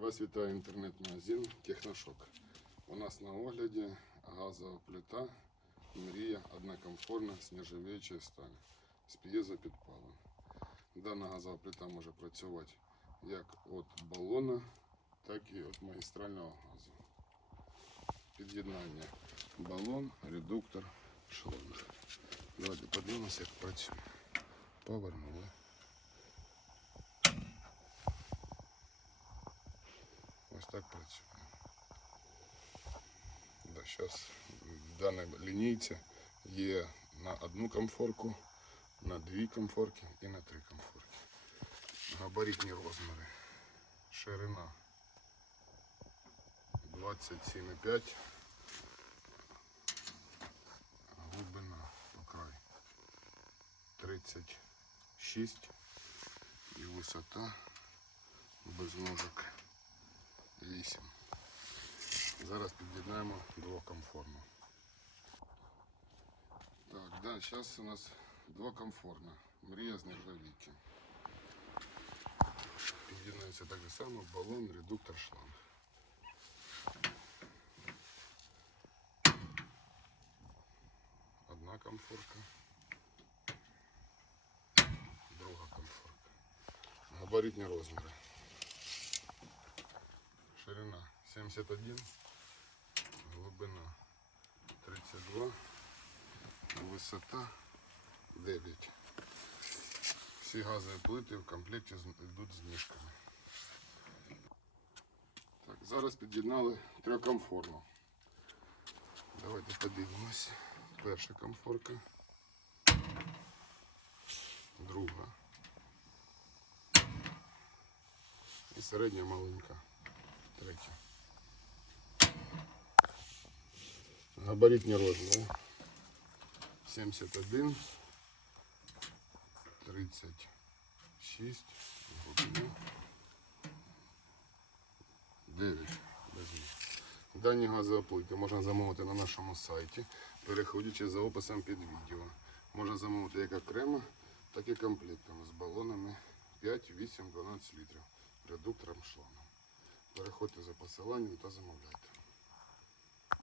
Вас вітає інтернет-магазин Техношок. У нас на огляді газова плита Мрія однокомфорна з нержавіючої сталі з п'єзопідпалом. Дана газова плита може працювати як від балона, так і від магістрального газу. Під'єднання балон, редуктор, шланг. Давайте подивимося, як працює. Повернули. так працює. Да, зараз в даній лінійці є на одну комфорку, на дві комфорки і на три комфорки. Габаритні розміри. Ширина 27,5. Глибина по край 36 і висота без ножок 8. Зараз під'єднаємо двокомфорно. Так, да, зараз у нас двокомфорна. Мрія з нержавійки. Під'єднується так же само балон, редуктор, шланг. Одна комфорка. Друга комфорка. Габаритні розміри. 71, глибина 32, висота 9. Всі газові плити в комплекті йдуть з ніжками. Так, зараз під'єднали трьохкомфорну. Давайте подивимось. Перша комфорка. Друга. І середня маленька. Третя. Габаритні розміри. 71, 36, глибина, 9. Дані газові плити можна замовити на нашому сайті, переходячи за описом під відео. Можна замовити як окремо, так і комплектами з балонами 5, 8, 12 літрів, редуктором шлангом. Переходьте за посиланням та замовляйте.